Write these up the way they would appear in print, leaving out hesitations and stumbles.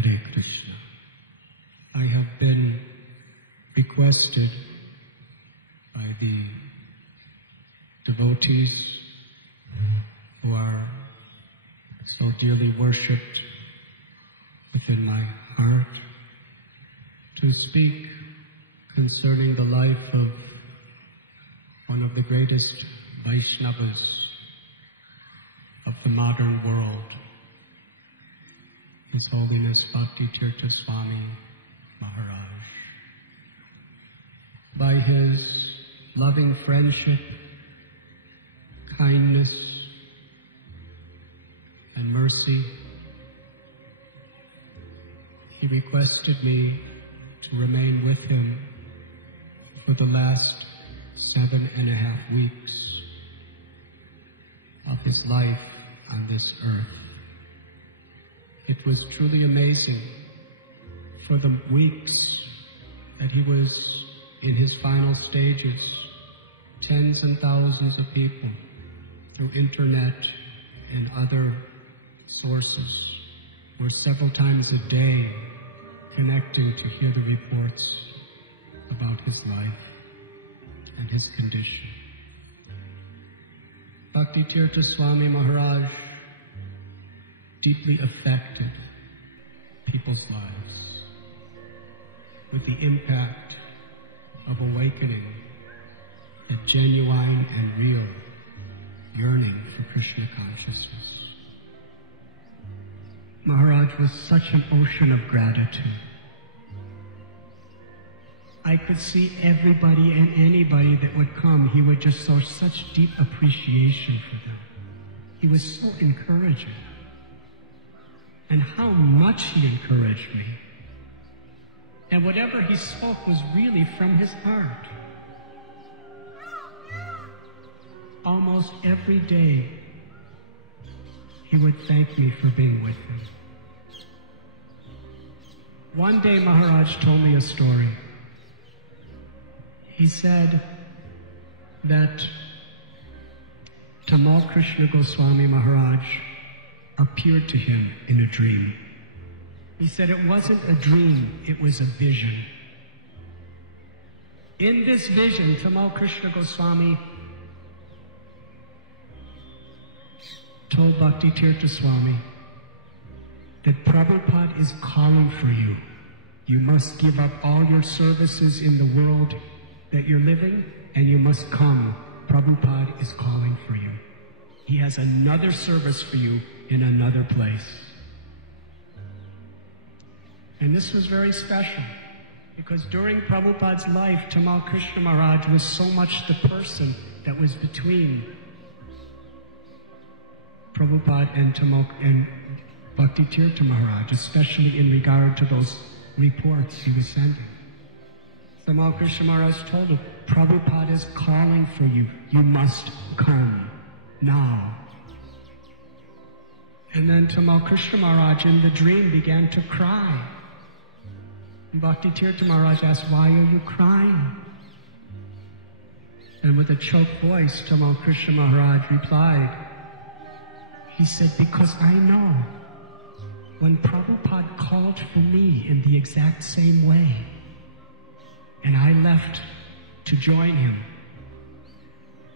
Hare Krishna. I have been requested by the devotees who are so dearly worshipped within my heart to speak concerning the life of one of the greatest Vaishnavas of the modern world, His Holiness Bhakti Tirtha Swami Maharaj. By his loving friendship, kindness, and mercy, he requested me to remain with him for the last 7.5 weeks of his life on this earth. It was truly amazing. For the weeks that he was in his final stages, tens and thousands of people through internet and other sources were several times a day connecting to hear the reports about his life and his condition. Bhakti Tirtha Swami Maharaj deeply affected people's lives with the impact of awakening a genuine and real yearning for Krishna consciousness. Maharaj was such an ocean of gratitude. I could see everybody and anybody that would come, he would just show such deep appreciation for them. He was so encouraging. And how much he encouraged me. And whatever he spoke was really from his heart. Almost every day, he would thank me for being with him. One day Maharaj told me a story. He said that Tamal Krishna Goswami Maharaj appeared to him in a dream. He said it wasn't a dream, it was a vision. In this vision, Tamal Krishna Goswami told Bhakti Tirtha Swami that Prabhupada is calling for you. You must give up all your services in the world that you're living, and you must come. Prabhupada is calling for you. He has another service for you in another place. And this was very special, because during Prabhupada's life, Tamal Krishna Maharaj was so much the person that was between Prabhupada and Bhakti Tirtha Maharaj, especially in regard to those reports he was sending. Tamal Krishna Maharaj told him, Prabhupada is calling for you. You must come now. And then Tamal Krishna Maharaj in the dream began to cry. And Bhakti Tirtha Maharaj asked, why are you crying? And with a choked voice, Tamal Krishna Maharaj replied, he said, because I know when Prabhupada called for me in the exact same way, and I left to join him,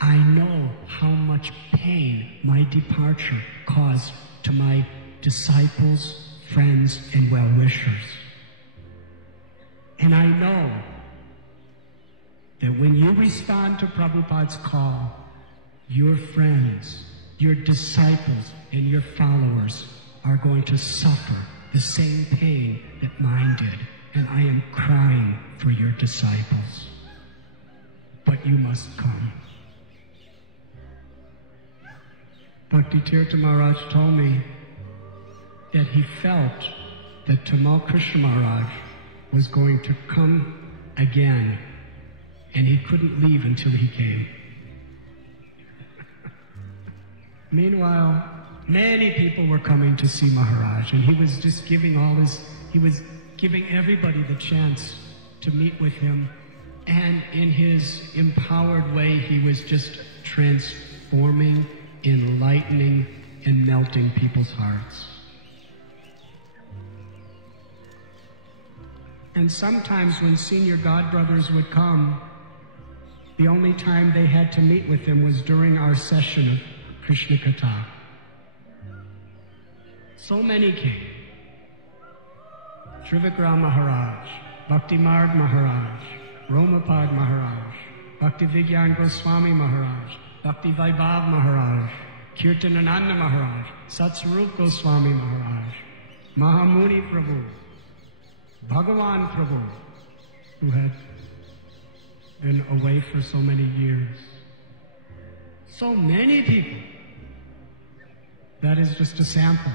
I know how much pain my departure caused to my disciples, friends, and well-wishers. And I know that when you respond to Prabhupada's call, your friends, your disciples, and your followers are going to suffer the same pain that mine did. And I am crying for your disciples. But you must come. Bhakti Tirtha Maharaj told me that he felt that Tamal Krishna Maharaj was going to come again, and he couldn't leave until he came. Meanwhile, many people were coming to see Maharaj, and he was just giving giving everybody the chance to meet with him, and in his empowered way, he was just transforming, enlightening, and melting people's hearts. And sometimes when senior godbrothers would come, the only time they had to meet with him was during our session of Krishna Katha. So many came. Trivikram Maharaj, Bhakti Marg Maharaj, Romapad Maharaj, Bhakti Vigyan Goswami Maharaj, Bhakti Vaibhav Maharaj, Kirtanananda Maharaj, Satsvarup Goswami Maharaj, Mahamuni Prabhu, Bhagavan Prabhu, who had been away for so many years. So many people. That is just a sample.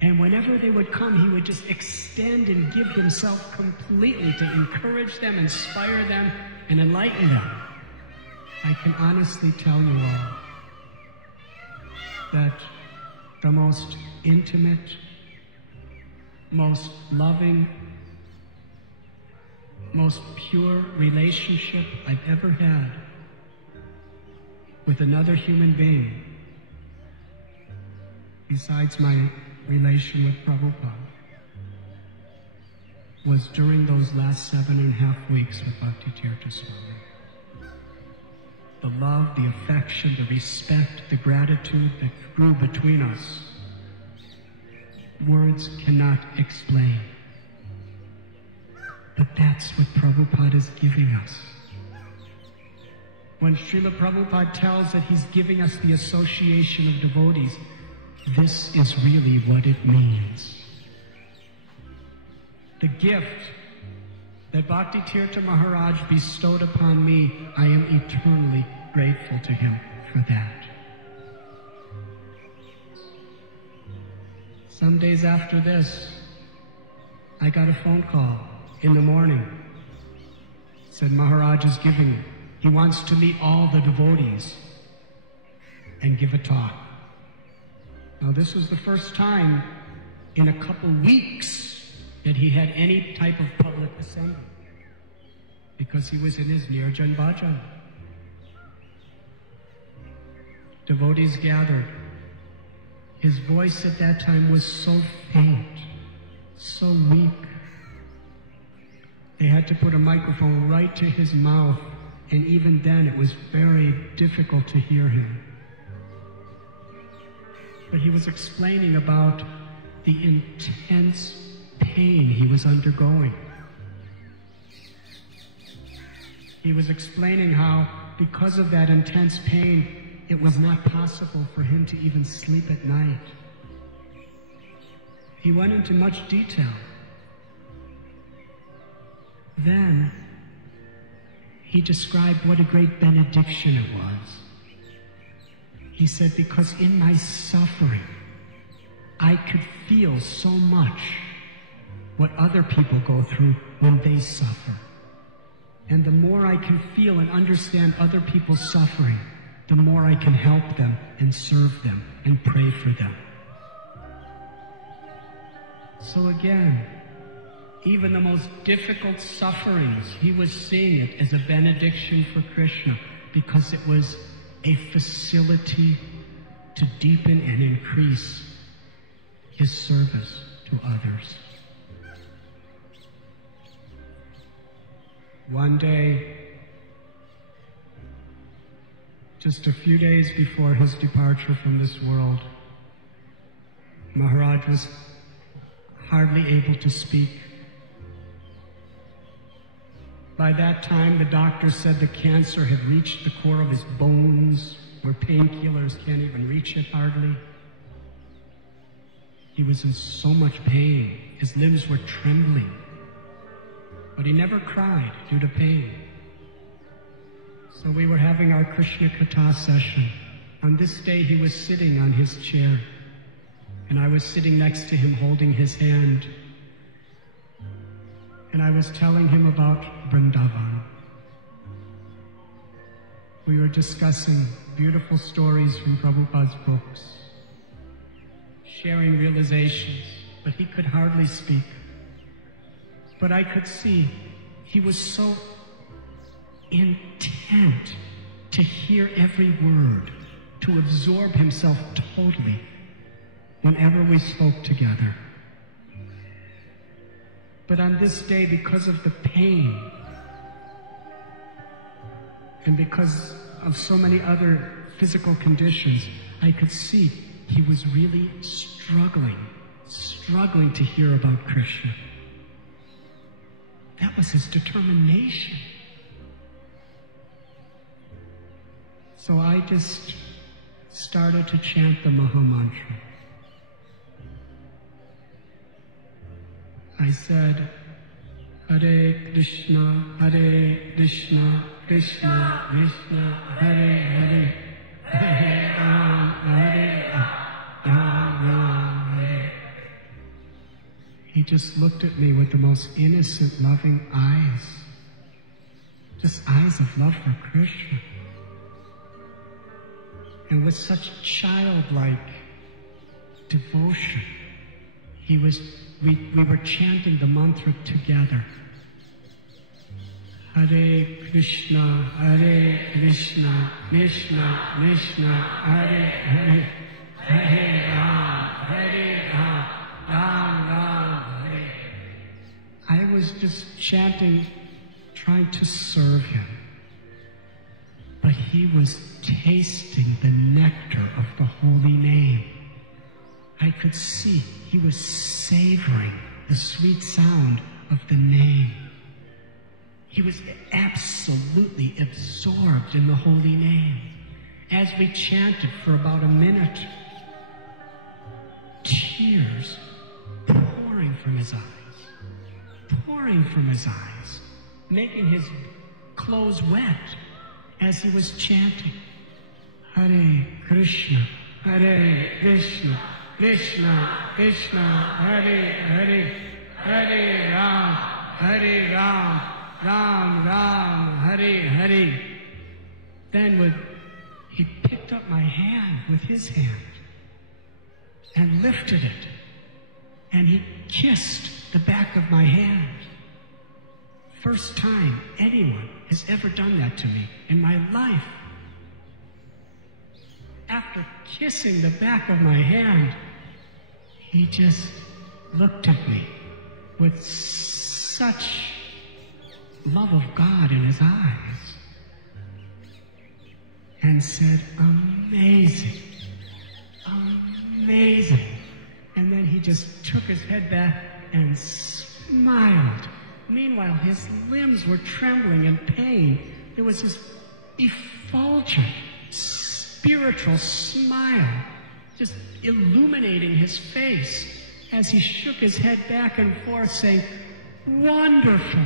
And whenever they would come, he would just extend and give himself completely to encourage them, inspire them, and enlighten them. I can honestly tell you all that the most intimate, most loving, most pure relationship I've ever had with another human being, besides my relation with Prabhupada, was during those last 7.5 weeks with Bhakti Tirtha Swami. The love, the affection, the respect, the gratitude that grew between us, words cannot explain. But that's what Prabhupada is giving us. When Srila Prabhupada tells that he's giving us the association of devotees, this is really what it means. The gift that Bhakti Tirtha Maharaj bestowed upon me, I am eternally grateful to him for that. Some days after this, I got a phone call in the morning. It said Maharaj is giving, he wants to meet all the devotees and give a talk. Now this was the first time in a couple weeks that he had any type of public assembly, because he was in his Nirjan Bhajan. Devotees gathered. His voice at that time was so faint, so weak. They had to put a microphone right to his mouth, and even then it was very difficult to hear him. But he was explaining about the intense pain he was undergoing. He was explaining how, because of that intense pain, it was not possible for him to even sleep at night. He went into much detail. Then, he described what a great benediction it was. He said, because in my suffering, I could feel so much what other people go through when they suffer. And the more I can feel and understand other people's suffering, the more I can help them and serve them and pray for them. So again, even the most difficult sufferings, he was seeing it as a benediction for Krishna, because it was a facility to deepen and increase his service to others. One day, just a few days before his departure from this world, Maharaj was hardly able to speak. By that time, the doctor said the cancer had reached the core of his bones, where painkillers can't even reach it hardly. He was in so much pain. His limbs were trembling. But he never cried due to pain. So we were having our Krishna Katha session. On this day, he was sitting on his chair, and I was sitting next to him holding his hand. And I was telling him about Vrindavan. We were discussing beautiful stories from Prabhupada's books, sharing realizations, but he could hardly speak. But I could see he was so intent to hear every word, to absorb himself totally whenever we spoke together. But on this day, because of the pain, and because of so many other physical conditions, I could see he was really struggling to hear about Krishna. That was his determination. So I just started to chant the Maha Mantra. I said, Hare Krishna, Krishna Krishna, Hare Hare, Hare Ram, Ram, Hare. He just looked at me with the most innocent, loving eyes. Just eyes of love for Krishna. And with such childlike devotion, we were chanting the mantra together. Hare Krishna, Krishna Krishna, Hare Hare, Hare Ram, Ram, Hare. I was just chanting, trying to serve him. But he was tasting the nectar of the holy name. I could see he was savoring the sweet sound of the name. He was absolutely absorbed in the holy name. As we chanted for about a minute, tears pouring from his eyes, making his clothes wet as he was chanting. Hare Krishna, Krishna Krishna, Hare Hare, Hare Ram, Ram, Hare Hare. Then he picked up my hand with his hand and lifted it, and he kissed the back of my hand. First time anyone has ever done that to me in my life. After kissing the back of my hand, he just looked at me with such love of God in his eyes and said, amazing, amazing. And then he just took his head back and smiled. Meanwhile, his limbs were trembling in pain. There was this effulgent, spiritual smile just illuminating his face as he shook his head back and forth saying, wonderful,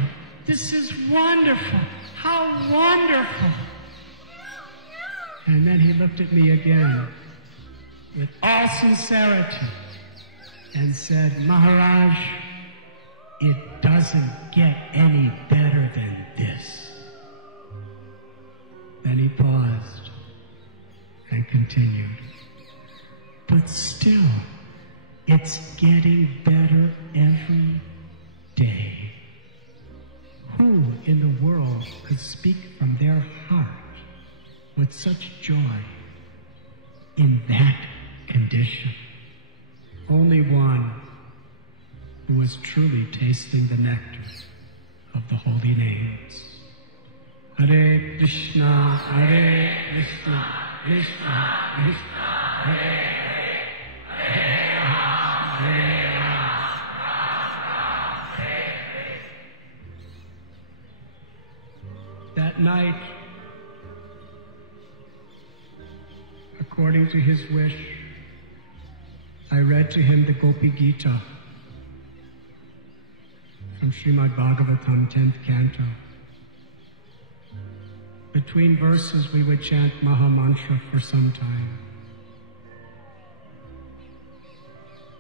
this is wonderful, how wonderful. And then he looked at me again with all sincerity and said, Maharaj, it doesn't get any better than this. Then he paused and continued. But still, it's getting better every day. Who in the world could speak from their heart with such joy in that condition? Only one who was truly tasting the nectar of the holy names. Hare Krishna, Krishna Krishna, Hare That night, according to his wish, I read to him the Gopi Gita from Srimad Bhagavatam, 10th canto. Between verses, we would chant Maha Mantra for some time.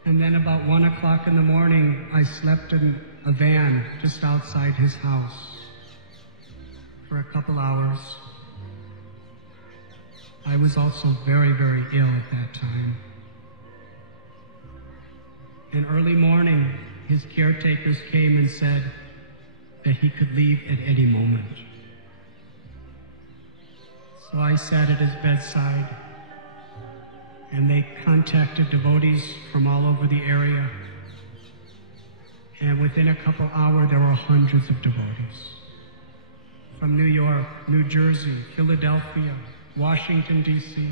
And then about 1 o'clock in the morning, I slept in a van just outside his house for a couple hours. I was also very, very ill at that time. In early morning, his caretakers came and said that he could leave at any moment. So I sat at his bedside, and they contacted devotees from all over the area. And within a couple hours, there were hundreds of devotees. From New York, New Jersey, Philadelphia, Washington, D.C.,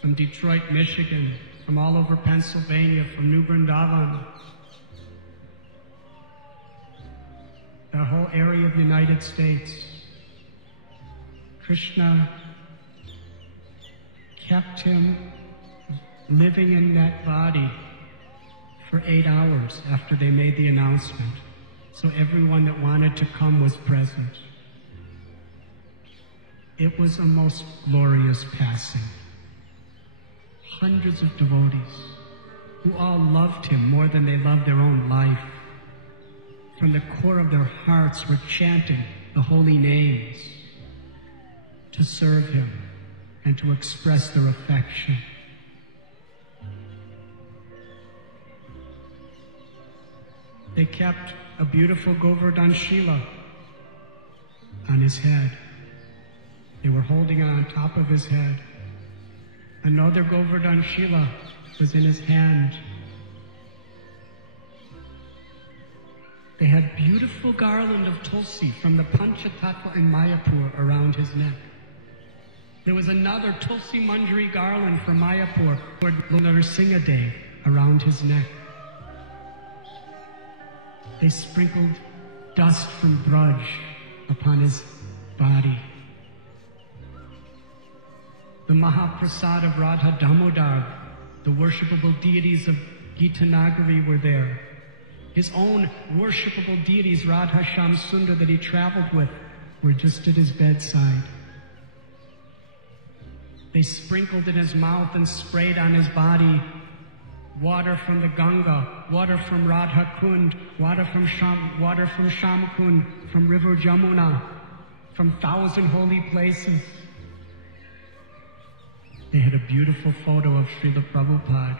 from Detroit, Michigan, from all over Pennsylvania, from New Vrindavan, the whole area of the United States. Krishna kept him living in that body for 8 hours after they made the announcement. So everyone that wanted to come was present. It was a most glorious passing. Hundreds of devotees who all loved him more than they loved their own life. From the core of their hearts were chanting the holy names to serve him and to express their affection. They kept a beautiful Govardhan Shila on his head. They were holding it on top of his head. Another Govardhan Shila was in his hand. They had beautiful garland of tulsi from the Panchatattva in Mayapur around his neck. There was another tulsi manjari garland from Mayapur for Narasimha Dev around his neck. They sprinkled dust from Braj upon his body. The Mahaprasad of Radha Damodar, the worshipable deities of Gitanagari were there. His own worshipable deities, Radha Sham Sundar, that he traveled with, were just at his bedside. They sprinkled in his mouth and sprayed on his body water from the Ganga, water from Radha Kund, water from Sham Kund, from River Jamuna, from 1,000 holy places. They had a beautiful photo of Srila Prabhupada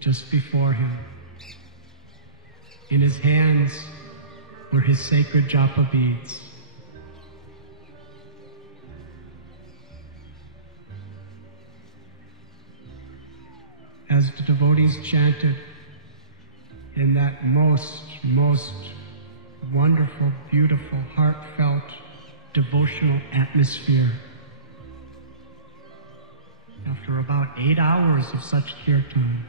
just before him. In his hands were his sacred japa beads. As the devotees chanted in that most wonderful, beautiful, heartfelt, devotional atmosphere, after about 8 hours of such kirtan,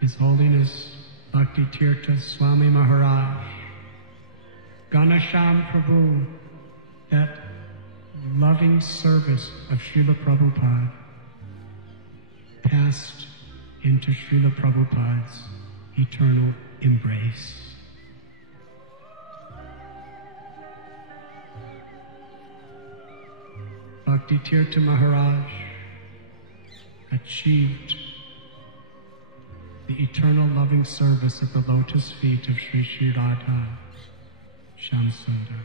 His Holiness Bhakti Tirtha Swami Maharaj, Ganasham Prabhu, that loving service of Srila Prabhupada, passed into Srila Prabhupada's eternal embrace. Bhakti Tirtha Maharaj achieved the eternal loving service at the lotus feet of Sri Sri Radha Sham Sundar.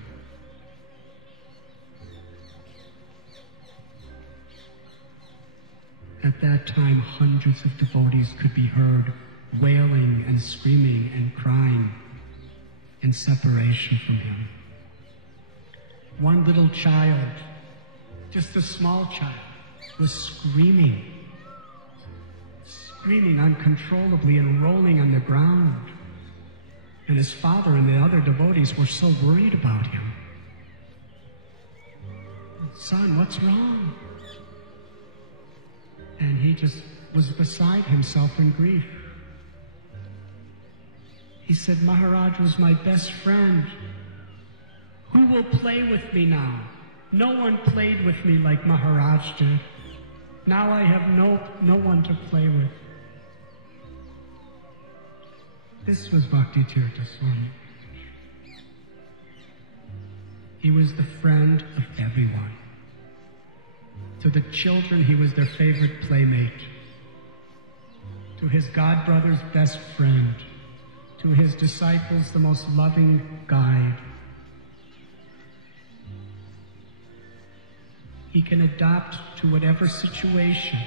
At that time, hundreds of devotees could be heard wailing and screaming and crying in separation from him. One little child, just a small child, was screaming uncontrollably and rolling on the ground. And his father and the other devotees were so worried about him. Son, what's wrong? And he just was beside himself in grief. He said, Maharaj was my best friend. Who will play with me now? No one played with me like Maharaj did. Now I have no one to play with. This was Bhakti Tirtha Swami. He was the friend of everyone. To the children, he was their favorite playmate. To his godbrothers, best friend. To his disciples, the most loving guide. He can adapt to whatever situation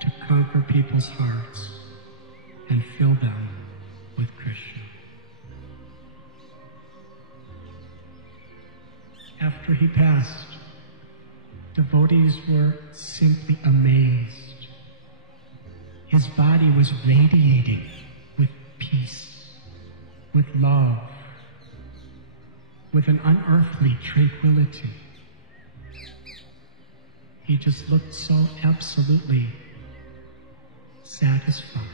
to conquer people's hearts and fill them with Krishna. After he passed, devotees were simply amazed. his body was radiating with peace, with love, with an unearthly tranquility. He just looked so absolutely satisfied.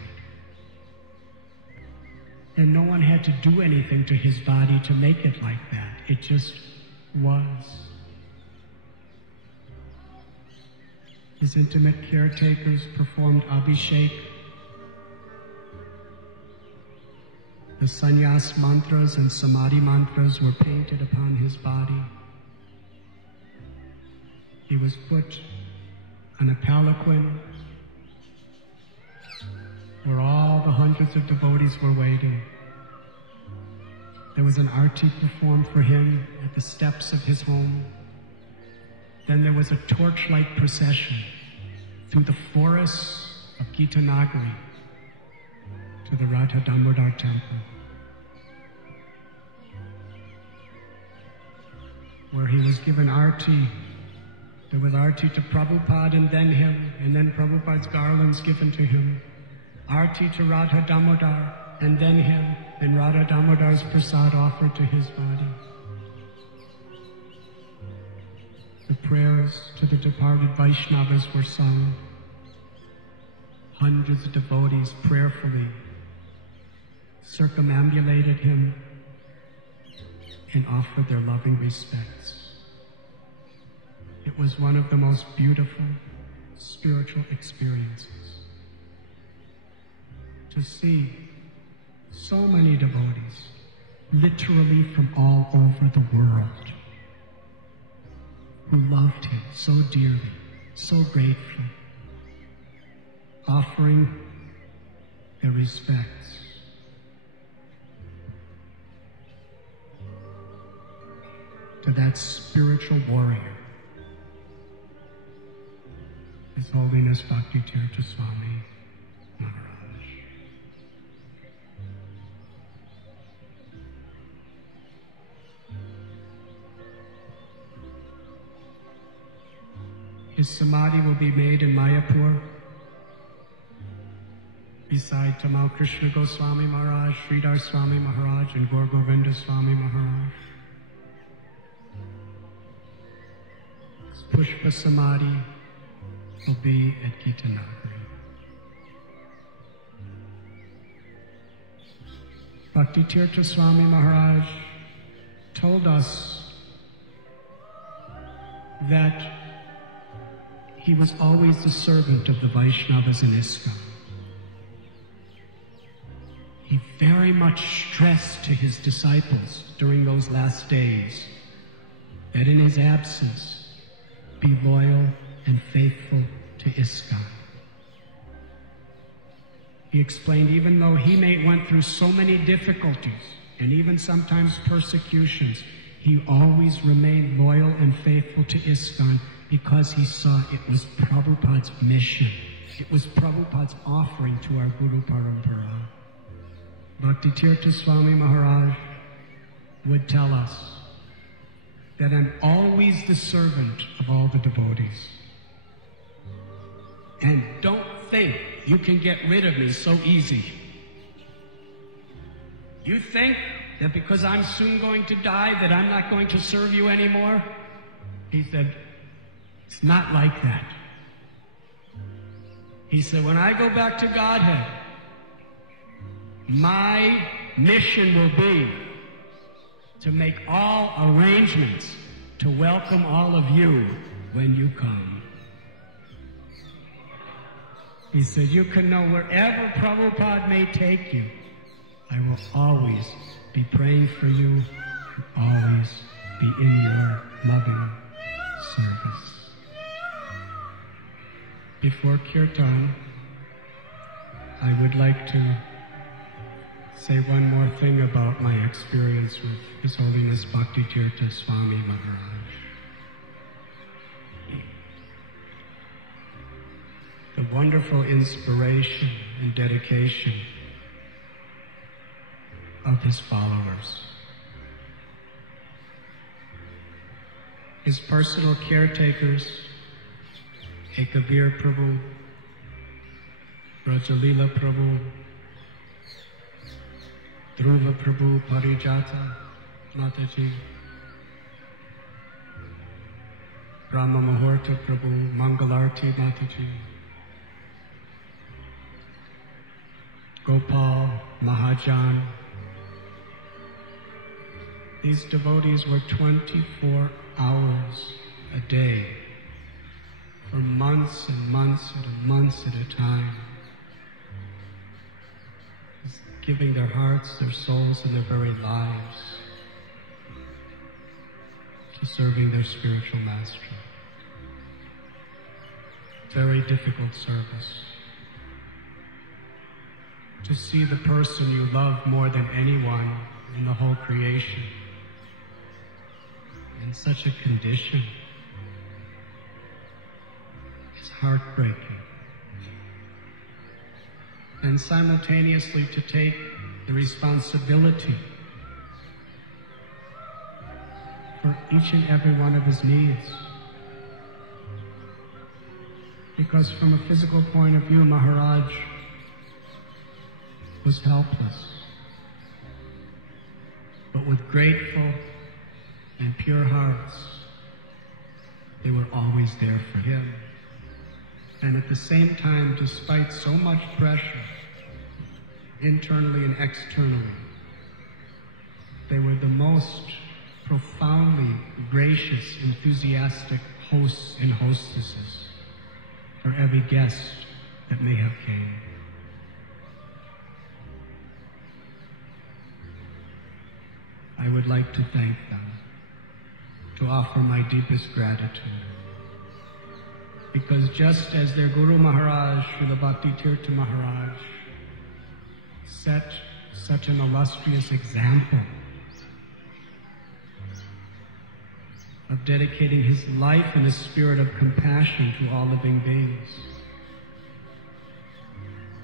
And no one had to do anything to his body to make it like that. It just was. His intimate caretakers performed Abhishek. The sannyas mantras and samadhi mantras were painted upon his body. He was put on a palanquin where all the hundreds of devotees were waiting. There was an arti performed for him at the steps of his home. Then there was a torchlight procession through the forests of Gitanagari to the Radha Damodar temple, where he was given arti. There was arti to Prabhupada and then Prabhupada's garlands given to him. Arti to Radha Damodar, and then him, and Radha Damodar's prasad offered to his body. The prayers to the departed Vaishnavas were sung. Hundreds of devotees prayerfully circumambulated him and offered their loving respects. It was one of the most beautiful spiritual experiences to see so many devotees, literally from all over the world, who loved him so dearly, so grateful, offering their respects. To that spiritual warrior, His Holiness Bhakti Tirtha Swami Maharaj. His samadhi will be made in Mayapur beside Tamal Krishna Goswami Maharaj, Sridhar Swami Maharaj, and Gaur Govinda Swami Maharaj. His Pushpa Samadhi will be at Gitanagari. Bhakti Tirtha Swami Maharaj told us that he was always the servant of the Vaishnavas in ISKCON. He very much stressed to his disciples during those last days that in his absence, be loyal and faithful to ISKCON. He explained even though he went through so many difficulties and even sometimes persecutions, he always remained loyal and faithful to ISKCON because he saw it was Prabhupada's mission. It was Prabhupada's offering to our Guru Parampara. Bhakti Tirtha Swami Maharaj would tell us that I'm always the servant of all the devotees. And don't think you can get rid of me so easy. You think that because I'm soon going to die that I'm not going to serve you anymore? He said, it's not like that. He said, when I go back to Godhead, my mission will be to make all arrangements to welcome all of you when you come. He said, you can know wherever Prabhupada may take you, I will always be praying for you and always be in your loving service. Before Kirtan, I would like to say one more thing about my experience with His Holiness Bhakti Tirtha Swami Maharaj. The wonderful inspiration and dedication of his followers. His personal caretakers, Ekabir Prabhu, Rajalila Prabhu, Dhruva Prabhu Parijata Mataji, Brahma Muhurta Prabhu Mangalarti Mataji, Gopal Mahajan. These devotees were 24 hours a day for months and months and months at a time, giving their hearts, their souls, and their very lives to serving their spiritual master. Very difficult service. To see the person you love more than anyone in the whole creation in such a condition is heartbreaking. And simultaneously to take the responsibility for each and every one of his needs. Because from a physical point of view, Maharaj was helpless. But with grateful and pure hearts, they were always there for him. And at the same time, despite so much pressure, internally and externally, they were the most profoundly gracious, enthusiastic hosts and hostesses for every guest that may have came. I would like to thank them, to offer my deepest gratitude. Because just as their Guru Maharaj, Srila Bhakti Tirtha Maharaj, set such an illustrious example of dedicating his life in a spirit of compassion to all living beings,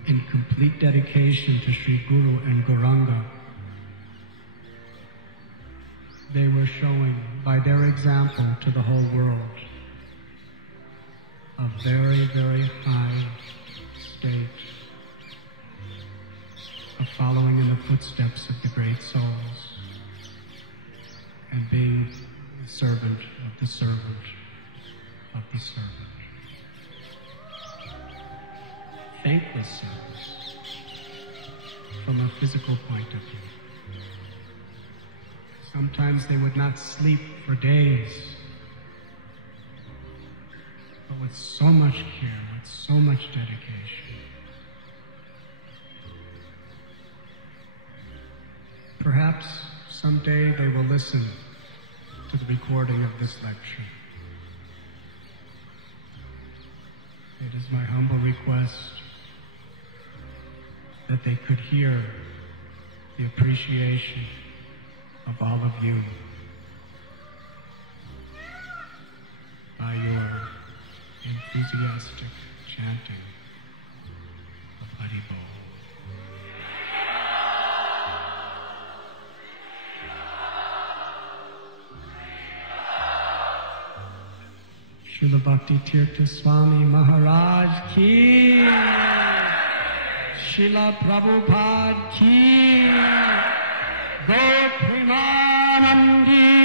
in complete dedication to Sri Guru and Gauranga, they were showing by their example to the whole world a very, very high state of following in the footsteps of the great souls and being the servant of the servant of the servant. Thankless service from a physical point of view. Sometimes they would not sleep for days, but with so much care, with so much dedication. Perhaps someday they will listen to the recording of this lecture. It is my humble request that they could hear the appreciation of all of you by your enthusiastic chanting of Haribol. Srila Bhakti Tirtha Swami Maharaj ki, Srila Prabhupada ki, Go Premanandi.